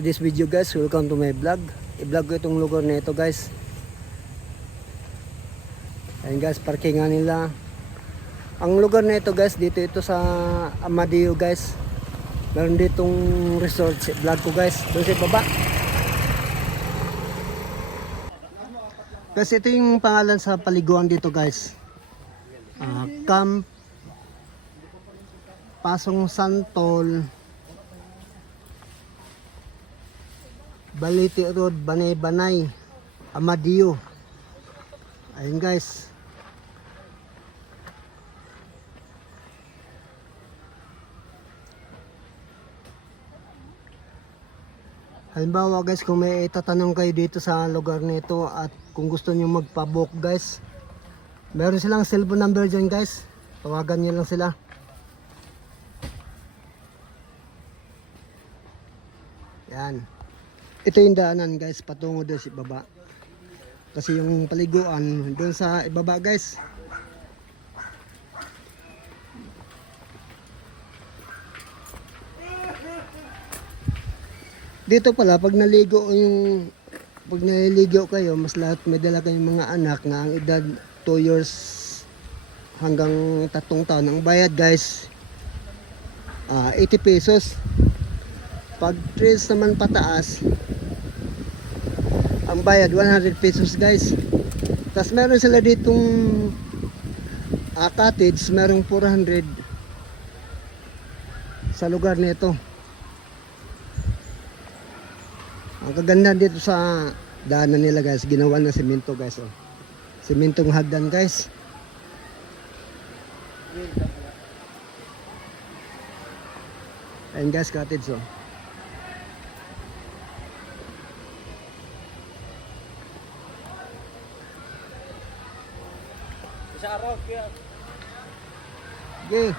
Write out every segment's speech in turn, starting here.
today's video guys, welcome to my vlog. I-vlog ko itong lugar na ito guys. Ayan guys, parkingan nila. Ang lugar na ito guys, dito ito sa Amadeo guys. Meron ditong resort, vlog ko guys, doon sa baba. Guys, ito yung pangalan sa paliguan dito guys. Camp Pasong Santol, Balete Road, Banay, Amadeo. Ayun guys. Halimbawa guys, kung may itatanong kayo dito sa lugar nito at kung gusto niyo magpa-book guys, meron silang cellphone number dyan guys. Tawagan niyo lang sila. Yan. Ito yung daanan guys, patungo doon sa ibaba. Kasi yung paliguan doon sa ibaba guys. Dito pala pag naligo kayo, mas lahat may dala kayong mga anak na ang edad 2 years hanggang 3 taon. Ang bayad guys 80 pesos. Pag 3 naman pataas, ang bayad 100 pesos guys. Tapos meron sila ditong cottage, merong 400 sa lugar nito. Ang kaganda dito sa daanan nila guys, ginawa na semento guys. Oh. Sementong hagdan guys. Ayan guys, cottage oh. Okay.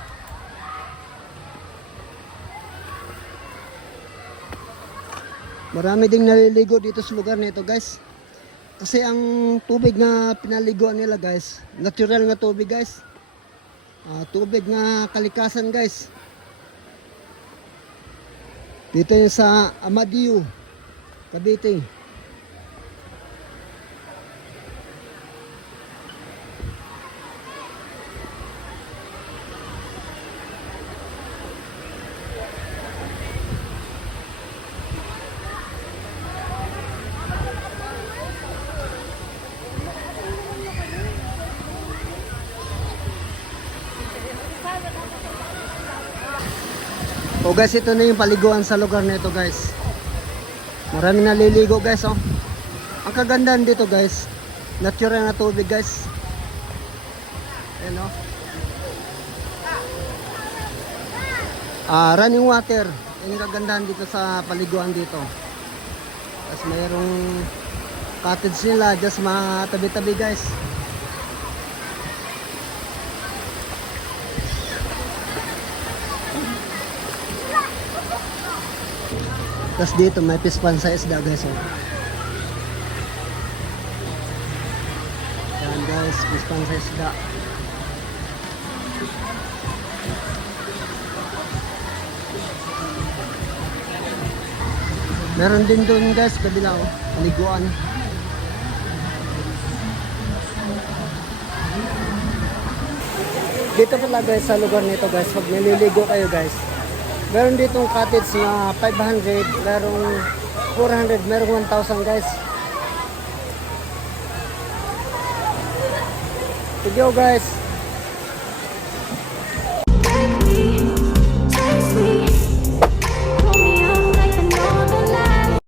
Marami ding naliligo dito sa lugar nito guys. Kasi ang tubig na pinaliguan nila guys, natural na tubig guys. Tubig na kalikasan guys. Dito yung sa Amadeo, Cavite. O guys, ito na yung paliguan sa lugar na ito guys. Maraming naliligo guys oh. Ang kagandahan dito guys, natural na tubig guys. Ayan oh. Running water. Yung kagandahan dito sa paliguan dito. Tapos mayroong cottage nila, just mga tabi-tabi guys. Tapos dito may pispan sa isda guys oh. Yan guys, pispan sa isda. Meron din doon guys, kabila oh, paliguan. Dito pala guys sa lugar nito guys, pag naliligo kayo guys, meron ditong cottage na 500, merong 400, merong 1,000 guys. Thank you guys.